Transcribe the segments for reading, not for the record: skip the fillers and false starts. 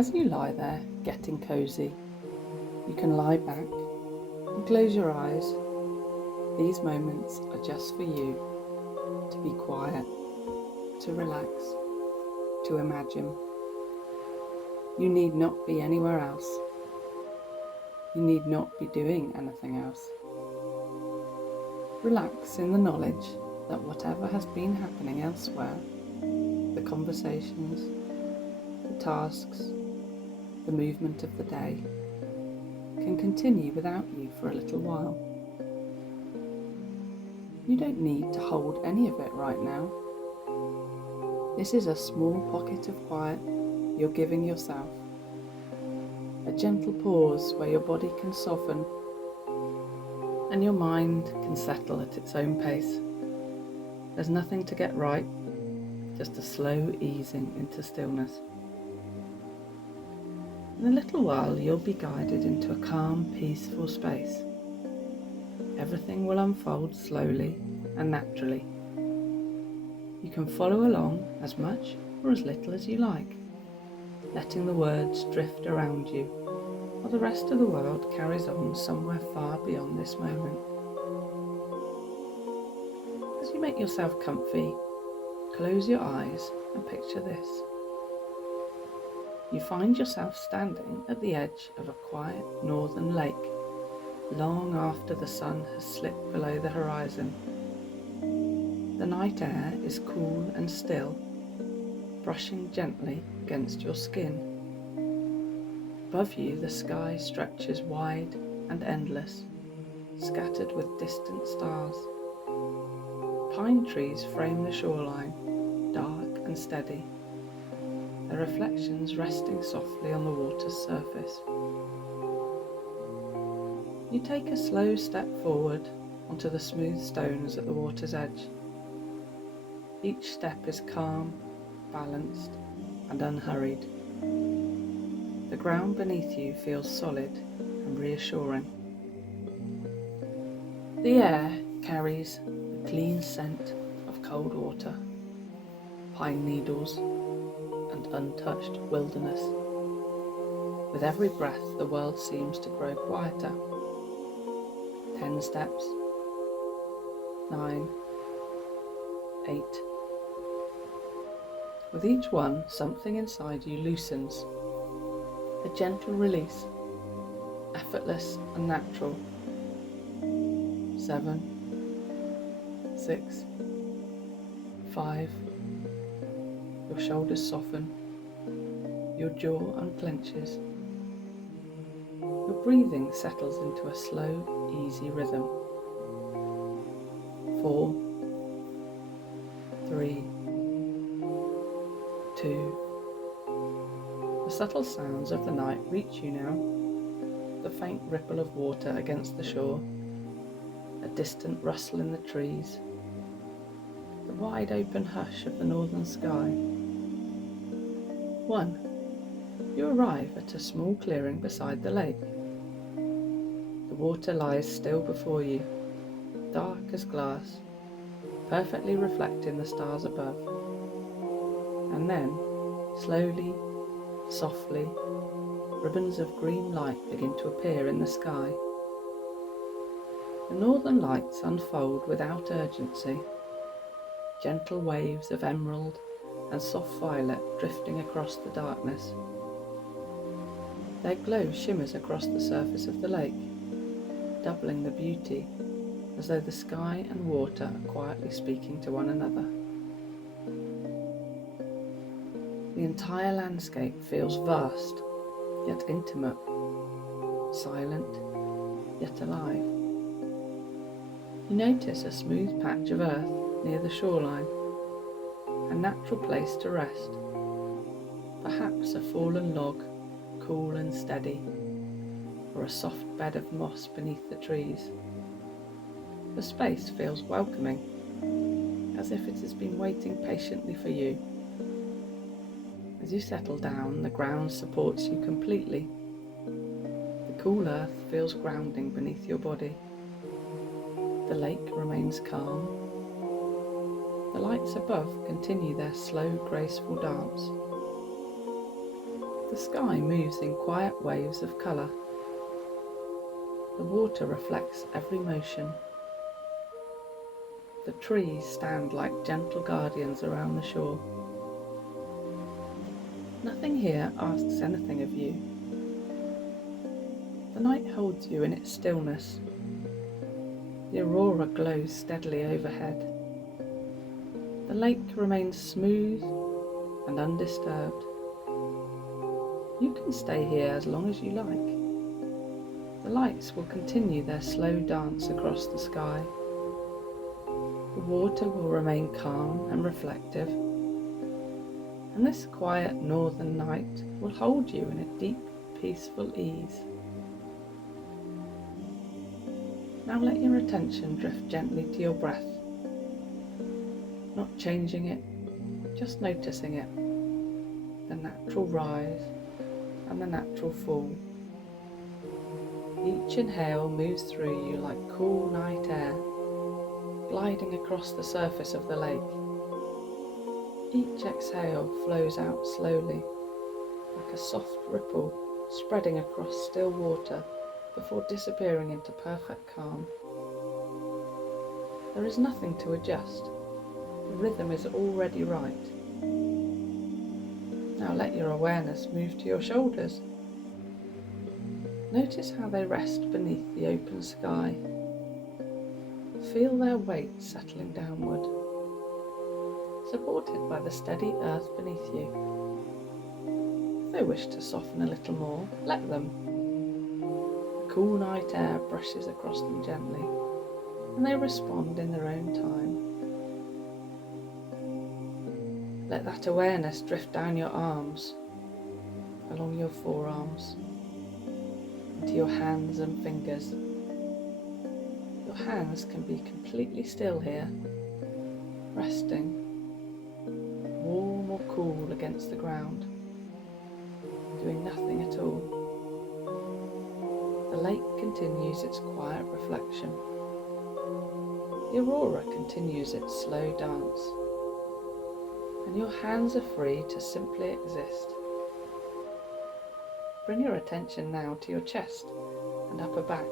As you lie there, getting cosy, you can lie back and close your eyes. These moments are just for you to be quiet, to relax, to imagine. You need not be anywhere else. You need not be doing anything else. Relax in the knowledge that whatever has been happening elsewhere, the conversations, the tasks, the movement of the day, can continue without you for a little while. You don't need to hold any of it right now. This is a small pocket of quiet you're giving yourself. A gentle pause where your body can soften and your mind can settle at its own pace. There's nothing to get right, just a slow easing into stillness. In a little while you'll be guided into a calm, peaceful space. Everything will unfold slowly and naturally. You can follow along as much or as little as you like, letting the words drift around you, while the rest of the world carries on somewhere far beyond this moment. As you make yourself comfy, close your eyes and picture this. You find yourself standing at the edge of a quiet northern lake, long after the sun has slipped below the horizon. The night air is cool and still, brushing gently against your skin. Above you, the sky stretches wide and endless, scattered with distant stars. Pine trees frame the shoreline, dark and steady, their reflections resting softly on the water's surface. You take a slow step forward onto the smooth stones at the water's edge. Each step is calm, balanced, and unhurried. The ground beneath you feels solid and reassuring. The air carries the clean scent of cold water, pine needles, and untouched wilderness. With every breath, the world seems to grow quieter. 10 steps, 9, 8. With each one, something inside you loosens. A gentle release, effortless and natural. 7, 6, 5. Your shoulders soften, your jaw unclenches. Your breathing settles into a slow, easy rhythm. 4, 3, 2. The subtle sounds of the night reach you now. The faint ripple of water against the shore, a distant rustle in the trees, the wide open hush of the northern sky. 1. You arrive at a small clearing beside the lake. The water lies still before you, dark as glass, perfectly reflecting the stars above. And then, slowly, softly, ribbons of green light begin to appear in the sky. The northern lights unfold without urgency, gentle waves of emerald and soft violet drifting across the darkness. Their glow shimmers across the surface of the lake, doubling the beauty, as though the sky and water are quietly speaking to one another. The entire landscape feels vast, yet intimate, silent, yet alive. You notice a smooth patch of earth near the shoreline, a natural place to rest, perhaps a fallen log, cool and steady, or a soft bed of moss beneath the trees. The space feels welcoming, as if it has been waiting patiently for you. As you settle down, the ground supports you completely. The cool earth feels grounding beneath your body. The lake remains calm. The lights above continue their slow, graceful dance. The sky moves in quiet waves of colour. The water reflects every motion. The trees stand like gentle guardians around the shore. Nothing here asks anything of you. The night holds you in its stillness. The aurora glows steadily overhead. The lake remains smooth and undisturbed. You can stay here as long as you like. The lights will continue their slow dance across the sky. The water will remain calm and reflective. And this quiet northern night will hold you in a deep, peaceful ease. Now let your attention drift gently to your breath. Not changing it, just noticing it. The natural rise and the natural fall. Each inhale moves through you like cool night air, gliding across the surface of the lake. Each exhale flows out slowly, like a soft ripple spreading across still water before disappearing into perfect calm. There is nothing to adjust. The rhythm is already right. Now let your awareness move to your shoulders. Notice how they rest beneath the open sky. Feel their weight settling downward, supported by the steady earth beneath you. If they wish to soften a little more, let them. The cool night air brushes across them gently, and they respond in their own time. Let that awareness drift down your arms, along your forearms, into your hands and fingers. Your hands can be completely still here, resting, warm or cool against the ground, doing nothing at all. The lake continues its quiet reflection. The aurora continues its slow dance. And your hands are free to simply exist. Bring your attention now to your chest and upper back.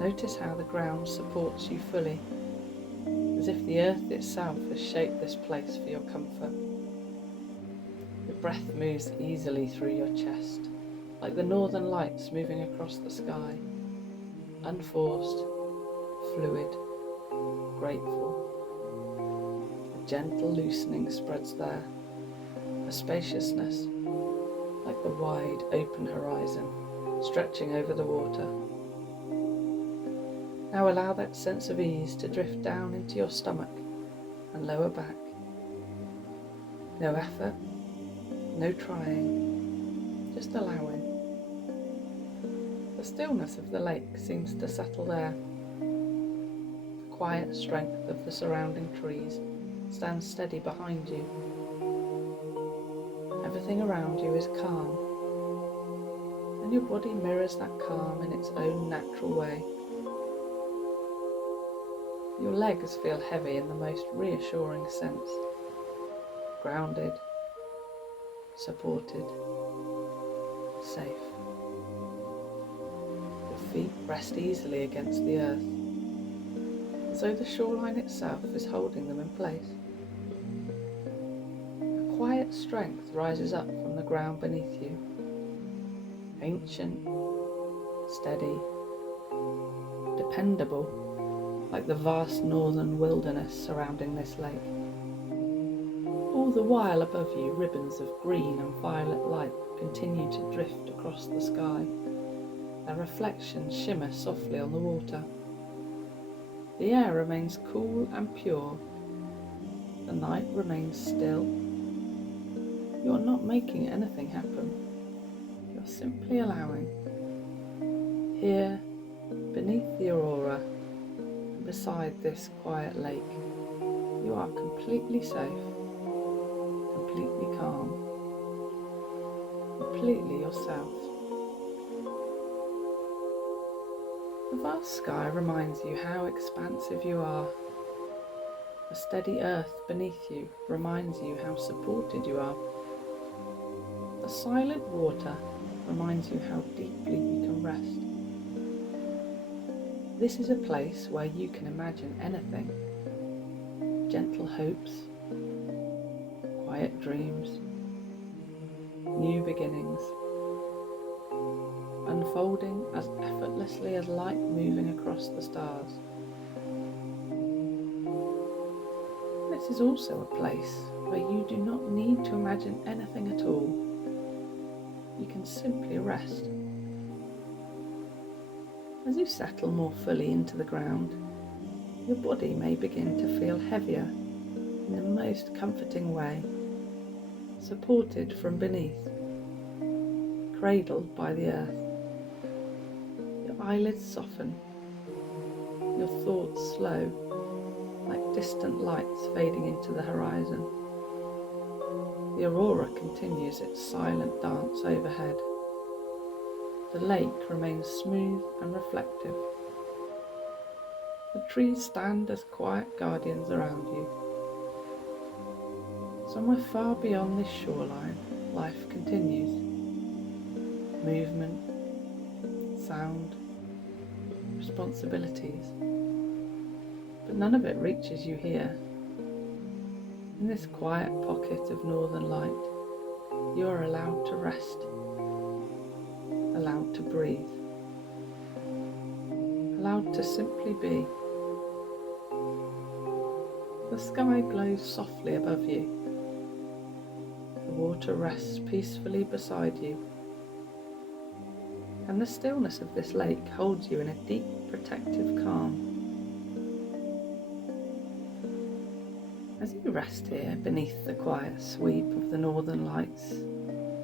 Notice how the ground supports you fully, as if the earth itself has shaped this place for your comfort. Your breath moves easily through your chest, like the northern lights moving across the sky, unforced, fluid, grateful. A gentle loosening spreads there, a spaciousness, like the wide open horizon stretching over the water. Now allow that sense of ease to drift down into your stomach and lower back. No effort, no trying, just allowing. The stillness of the lake seems to settle there. The quiet strength of the surrounding trees stands steady behind you. Everything around you is calm, and your body mirrors that calm in its own natural way. Your legs feel heavy in the most reassuring sense, grounded, supported, safe. Your feet rest easily against the earth, as though the shoreline itself is holding them in place. A quiet strength rises up from the ground beneath you, ancient, steady, dependable, like the vast northern wilderness surrounding this lake. All the while above you, ribbons of green and violet light continue to drift across the sky. Their reflections shimmer softly on the water. The air remains cool and pure. The night remains still. You are not making anything happen. You are simply allowing. Here, beneath the aurora, beside this quiet lake, you are completely safe, completely calm, completely yourself. The vast sky reminds you how expansive you are. The steady earth beneath you reminds you how supported you are. The silent water reminds you how deeply you can rest. This is a place where you can imagine anything. Gentle hopes, quiet dreams, new beginnings, unfolding as effortlessly as light moving across the stars. This is also a place where you do not need to imagine anything at all. You can simply rest. As you settle more fully into the ground, your body may begin to feel heavier in the most comforting way, supported from beneath, cradled by the earth. Your eyelids soften, your thoughts slow, like distant lights fading into the horizon. The aurora continues its silent dance overhead. The lake remains smooth and reflective. The trees stand as quiet guardians around you. Somewhere far beyond this shoreline, life continues. Movement, sound, responsibilities. But none of it reaches you here. In this quiet pocket of northern light, you are allowed to rest, allowed to breathe, allowed to simply be. The sky glows softly above you. The water rests peacefully beside you. And the stillness of this lake holds you in a deep, protective calm. As you rest here beneath the quiet sweep of the northern lights,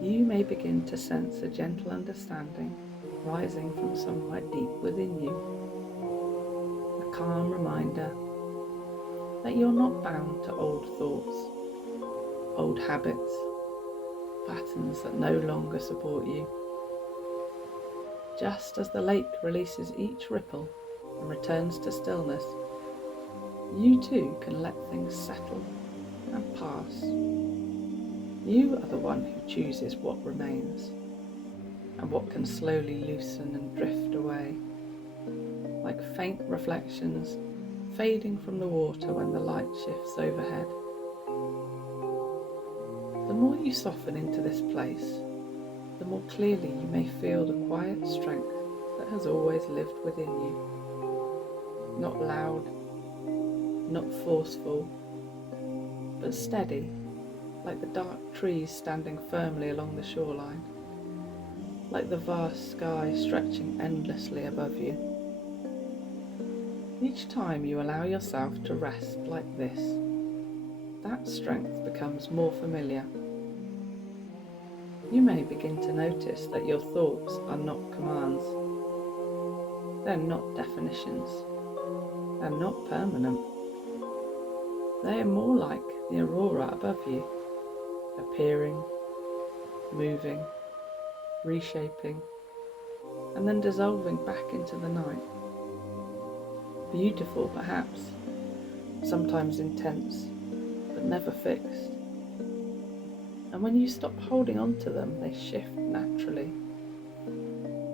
you may begin to sense a gentle understanding rising from somewhere deep within you. A calm reminder that you're not bound to old thoughts, old habits, patterns that no longer support you. Just as the lake releases each ripple and returns to stillness, you too can let things settle and pass. You are the one who chooses what remains and what can slowly loosen and drift away, like faint reflections fading from the water when the light shifts overhead. The more you soften into this place, the more clearly you may feel the quiet strength that has always lived within you. Not loud, not forceful, but steady, like the dark trees standing firmly along the shoreline, like the vast sky stretching endlessly above you. Each time you allow yourself to rest like this, that strength becomes more familiar. You may begin to notice that your thoughts are not commands. They're not definitions. They're not permanent. They are more like the aurora above you, appearing, moving, reshaping, and then dissolving back into the night. Beautiful perhaps, sometimes intense, but never fixed. And when you stop holding on to them, they shift naturally.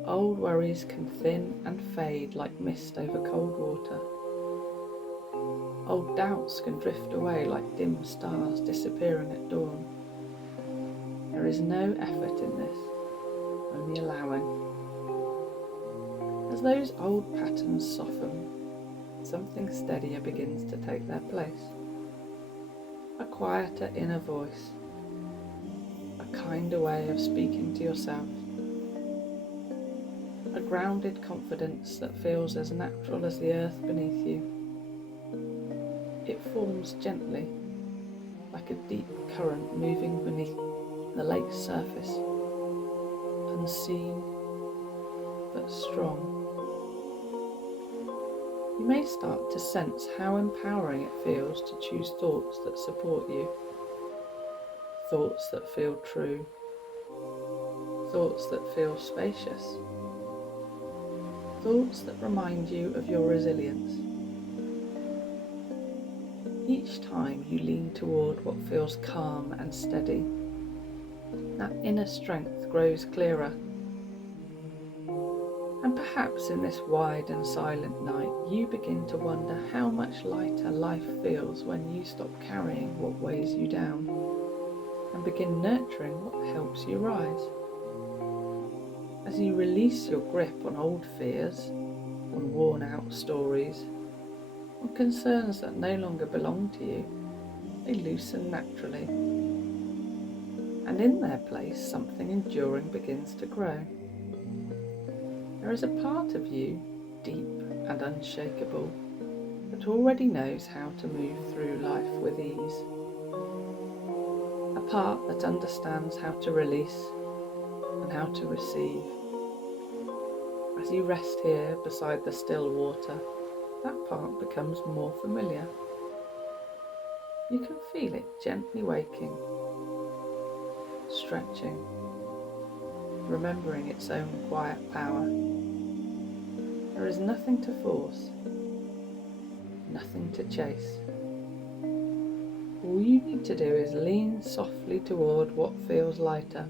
Old worries can thin and fade like mist over cold water. Old doubts can drift away like dim stars disappearing at dawn. There is no effort in this, only allowing. As those old patterns soften, something steadier begins to take their place. A quieter inner voice, a kinder way of speaking to yourself, a grounded confidence that feels as natural as the earth beneath you. It forms gently, like a deep current moving beneath the lake's surface, unseen but strong. You may start to sense how empowering it feels to choose thoughts that support you, thoughts that feel true, thoughts that feel spacious, thoughts that remind you of your resilience. Each time you lean toward what feels calm and steady, That inner strength grows clearer. And perhaps in this wide and silent night, you begin to wonder how much lighter life feels when you stop carrying what weighs you down and begin nurturing what helps you rise. As you release your grip on old fears, on worn out stories, on concerns that no longer belong to you, they loosen naturally. And in their place, something enduring begins to grow. There is a part of you, deep and unshakable, that already knows how to move through life with ease. A part that understands how to release and how to receive. As you rest here beside the still water, that part becomes more familiar. You can feel it gently waking, stretching, remembering its own quiet power. There is nothing to force, nothing to chase. All you need to do is lean softly toward what feels lighter,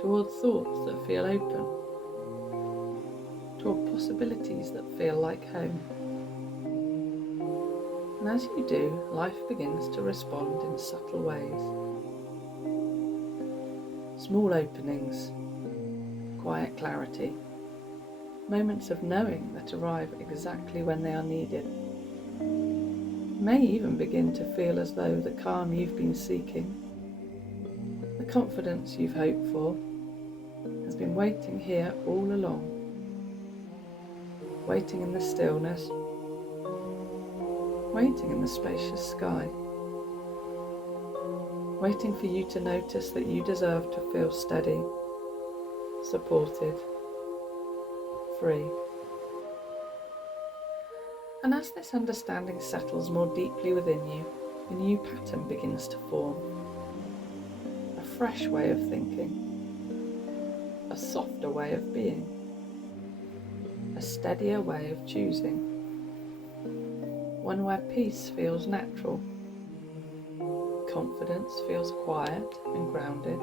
toward thoughts that feel open, toward possibilities that feel like home. And as you do, life begins to respond in subtle ways. Small openings, quiet clarity, moments of knowing that arrive exactly when they are needed. You may even begin to feel as though the calm you've been seeking, the confidence you've hoped for, has been waiting here all along. Waiting in the stillness, waiting in the spacious sky, waiting for you to notice that you deserve to feel steady, supported, free. And as this understanding settles more deeply within you, a new pattern begins to form. A fresh way of thinking, a softer way of being, a steadier way of choosing, one where peace feels natural, confidence feels quiet and grounded,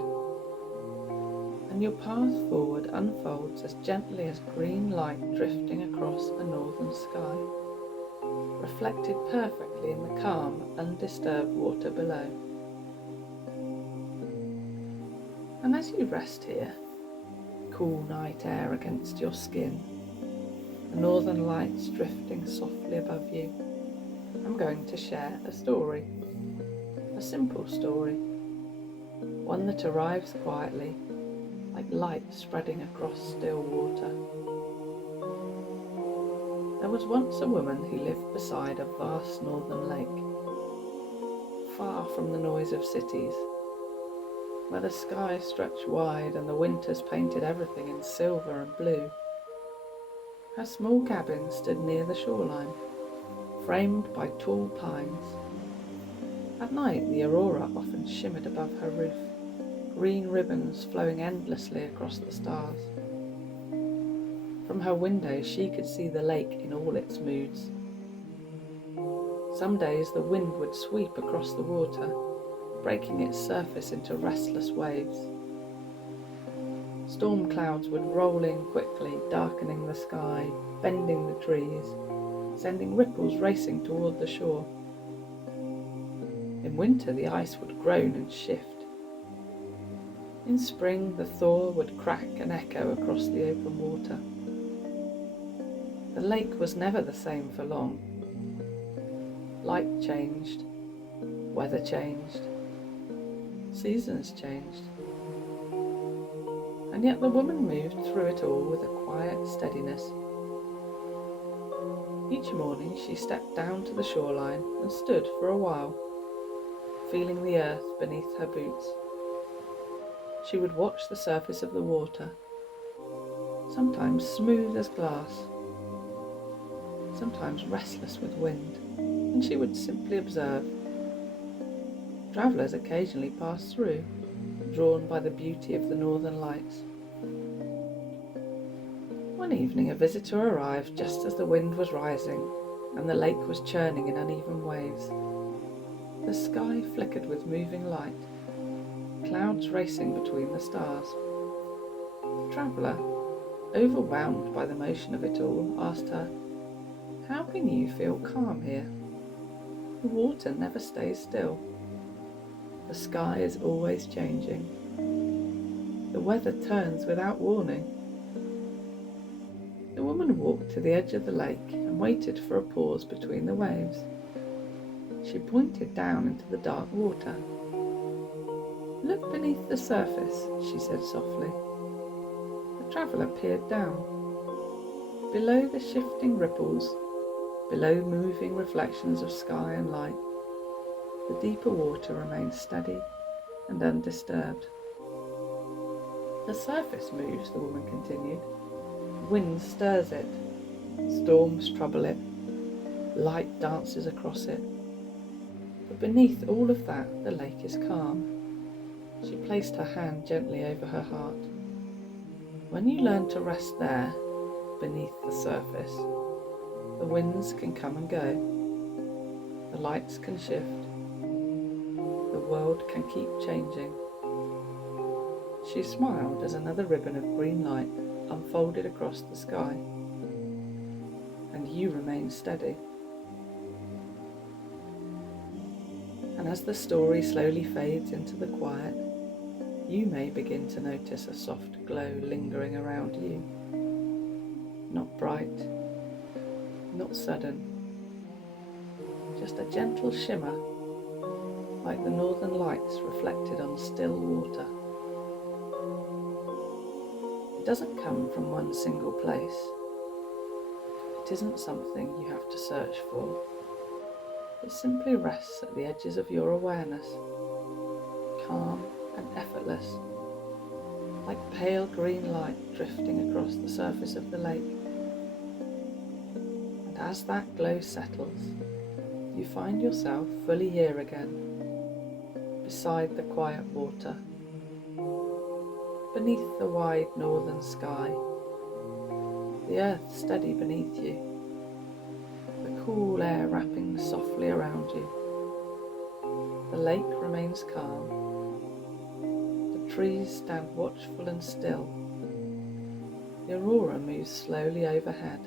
and your path forward unfolds as gently as green light drifting across a northern sky, reflected perfectly in the calm, undisturbed water below. And as you rest here, cool night air against your skin, the northern lights drifting softly above you, I'm going to share a story, a simple story, one that arrives quietly, like light spreading across still water. There was once a woman who lived beside a vast northern lake, far from the noise of cities, where the sky stretched wide and the winters painted everything in silver and blue. Her small cabin stood near the shoreline, framed by tall pines. At night, the aurora often shimmered above her roof, green ribbons flowing endlessly across the stars. From her window, she could see the lake in all its moods. Some days the wind would sweep across the water, breaking its surface into restless waves. Storm clouds would roll in quickly, darkening the sky, bending the trees, sending ripples racing toward the shore. In winter, the ice would groan and shift. In spring, the thaw would crack and echo across the open water. The lake was never the same for long. Light changed, weather changed, seasons changed. And yet the woman moved through it all with a quiet steadiness. Each morning she stepped down to the shoreline and stood for a while, feeling the earth beneath her boots. She would watch the surface of the water, sometimes smooth as glass, sometimes restless with wind, and she would simply observe. Travellers occasionally passed through, drawn by the beauty of the northern lights. One evening a visitor arrived just as the wind was rising and the lake was churning in uneven waves. The sky flickered with moving light. clouds racing between the stars. The traveller, overwhelmed by the motion of it all, asked her, "How can you feel calm here? The water never stays still. The sky is always changing. The weather turns without warning." The woman walked to the edge of the lake and waited for a pause between the waves. She pointed down into the dark water. "Look beneath the surface," she said softly. The traveller peered down. Below the shifting ripples, below moving reflections of sky and light, the deeper water remained steady and undisturbed. "The surface moves," the woman continued. "Wind stirs it, storms trouble it, light dances across it. But beneath all of that, the lake is calm." She placed her hand gently over her heart. "When you learn to rest there, beneath the surface, the winds can come and go, the lights can shift, the world can keep changing." She smiled as another ribbon of green light unfolded across the sky. "And you remain steady." And as the story slowly fades into the quiet, you may begin to notice a soft glow lingering around you. Not bright, not sudden, just a gentle shimmer, like the northern lights reflected on still water. It doesn't come from one single place. It isn't something you have to search for. It simply rests at the edges of your awareness, calm and effortless, like pale green light drifting across the surface of the lake. And as that glow settles, you find yourself fully here again, beside the quiet water, beneath the wide northern sky, the earth steady beneath you, the cool air wrapping softly around you. The lake remains calm. The trees stand watchful and still. The aurora moves slowly overhead.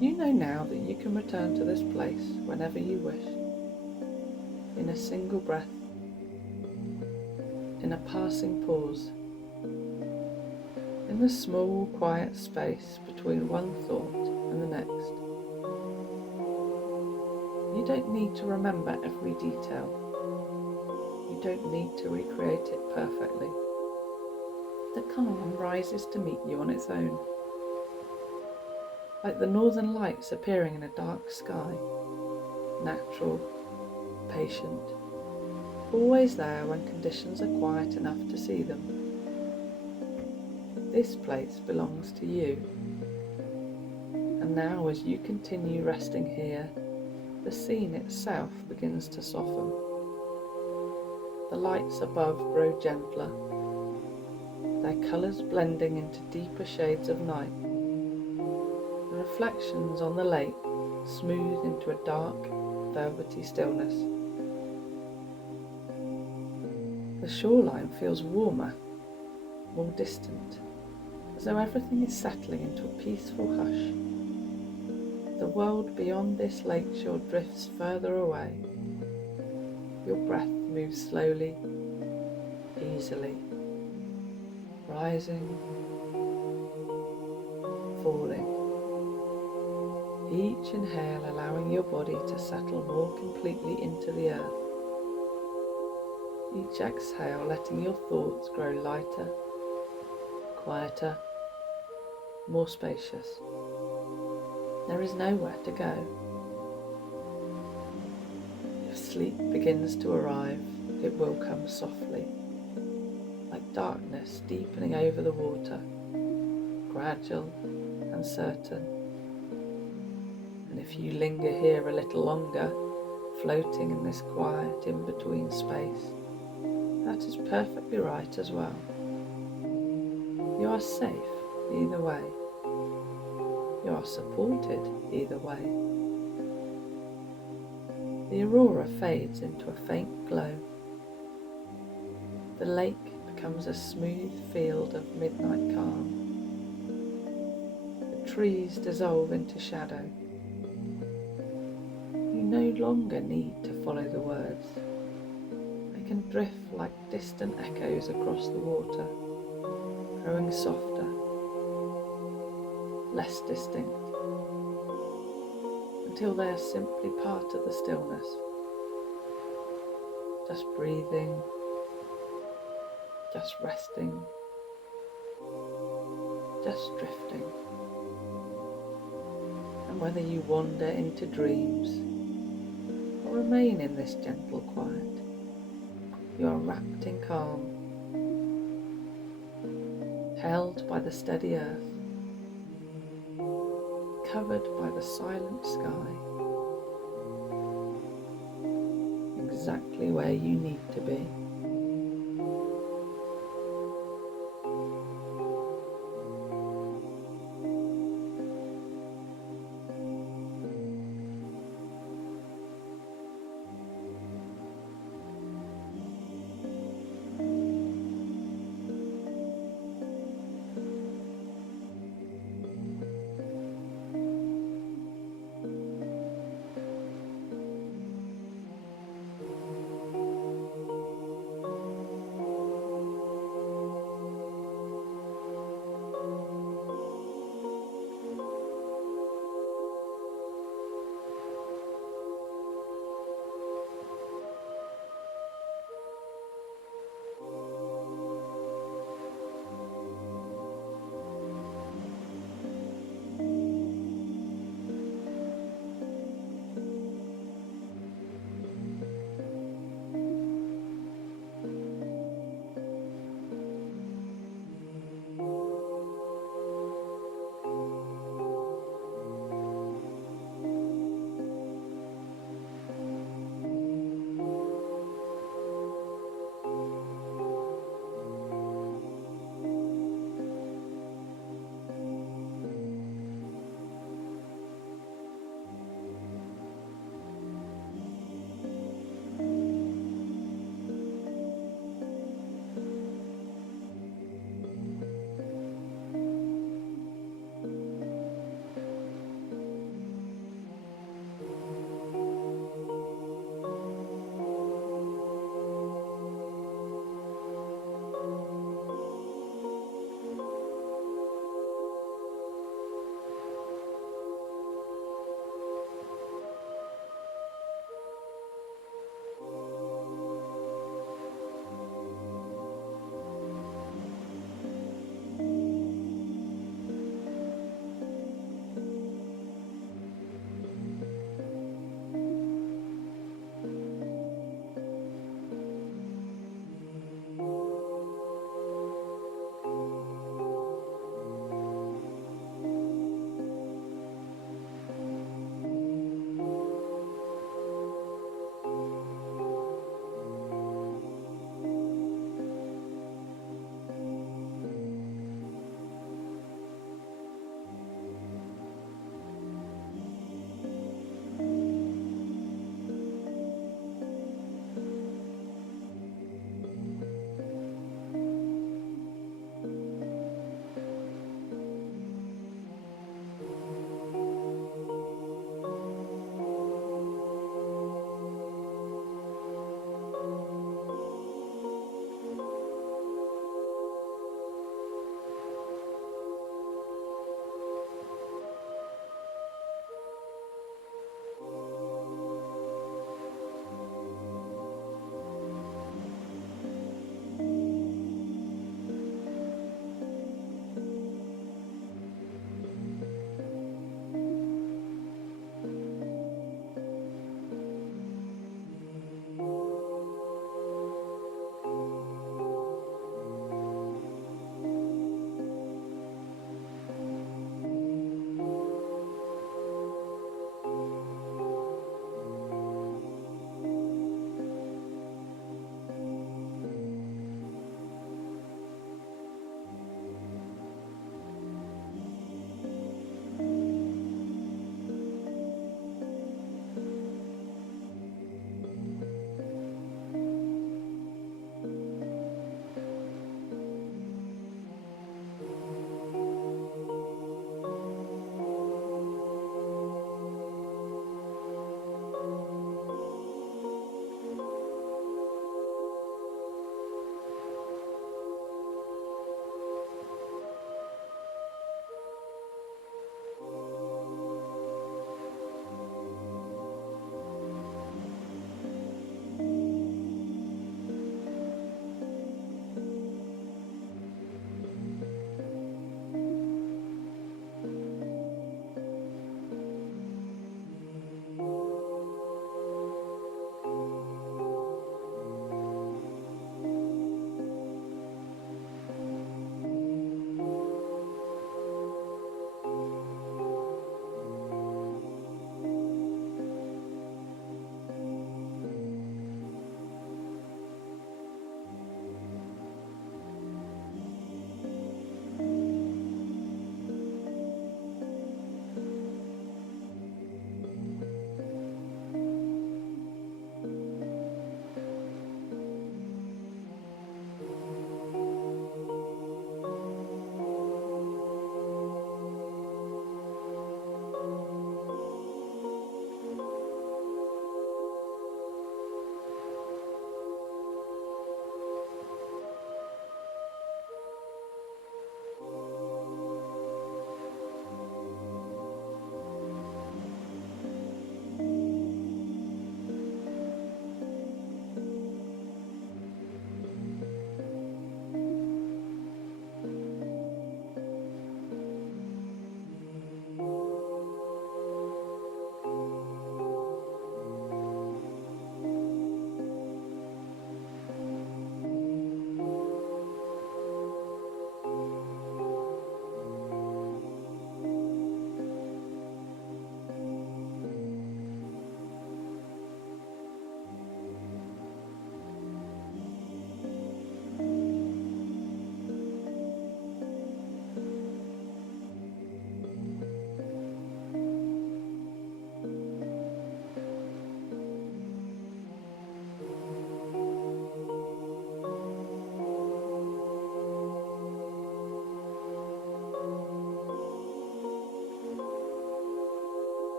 You know now that you can return to this place whenever you wish, in a single breath, in a passing pause, in the small quiet space between one thought and the next. You don't need to remember every detail. You don't need to recreate it perfectly. The calm rises to meet you on its own, like the northern lights appearing in a dark sky, natural, patient, always there when conditions are quiet enough to see them. This place belongs to you, and now as you continue resting here, the scene itself begins to soften. The lights above grow gentler, their colours blending into deeper shades of night. The reflections on the lake smooth into a dark, velvety stillness. The shoreline feels warmer, more distant, as though everything is settling into a peaceful hush. The world beyond this lakeshore drifts further away. Your breath moves slowly, easily, rising, falling. Each inhale allowing your body to settle more completely into the earth. Each exhale letting your thoughts grow lighter, quieter, more spacious. There is nowhere to go. If sleep begins to arrive, it will come softly, like darkness deepening over the water, gradual and certain. And if you linger here a little longer, floating in this quiet in-between space, that is perfectly right as well. You are safe either way. You are supported either way. The aurora fades into a faint glow. The lake becomes a smooth field of midnight calm. The trees dissolve into shadow. You no longer need to follow the words. They can drift like distant echoes across the water, growing softer, less distinct, until they are simply part of the stillness. Just breathing, just resting, just drifting. And whether you wander into dreams or remain in this gentle quiet, you are wrapped in calm, held by the steady earth, covered by the silent sky, exactly where you need to be.